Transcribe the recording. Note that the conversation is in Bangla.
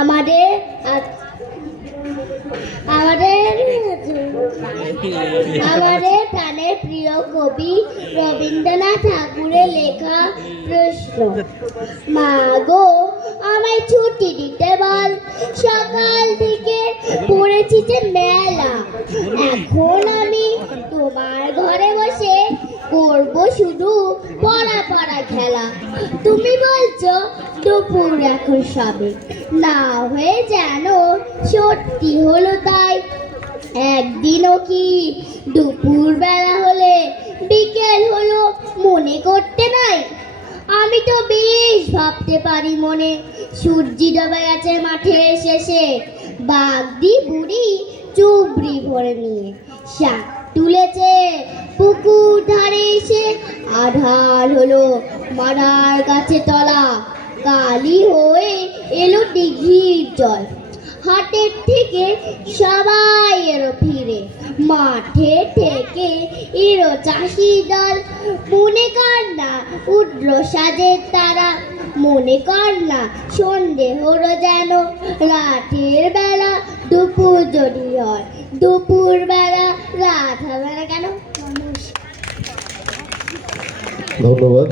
আমাদের আমাদের আমাদের প্রাণের প্রিয় কবি রবীন্দ্রনাথ ঠাকুরের লেখা প্রশ্ন মা গো আমায় ছুটি দিতে বল। সকাল থেকে পড়েছি যে মেলা। এখন শুধু পড়া পড়া খেলা। তুমি বলছো দুপুর এখন সবে। না হয়ে যেন সত্যি হলো তাই। একদিনও কি দুপুর বেলা হলে বিকেল হলো মনে করতে নাই? আমি তো বেশ ভাবতে পারি মনে। সূর্যি ডবে গেছে মাঠের শেষে। বাগদি, বুড়ি, চুবড়ি ভরে নিয়ে। শাক তুলেছে, পুকুর আধার হলো মারার গাছে তলা। কালি হয়ে এলো দিঘির জল। হাটের থেকে সবাই এলো ফিরে। মাঠে থেকে এলো চাষি দল মনে কর না উঠল সাজের তারা। মনে কর না সন্ধে হলো যেন। রাতের বেলা দুপুর যদি হয়। দুপুর বেলা রাত হবে না কেন? নমস্কার ধন্যবাদ।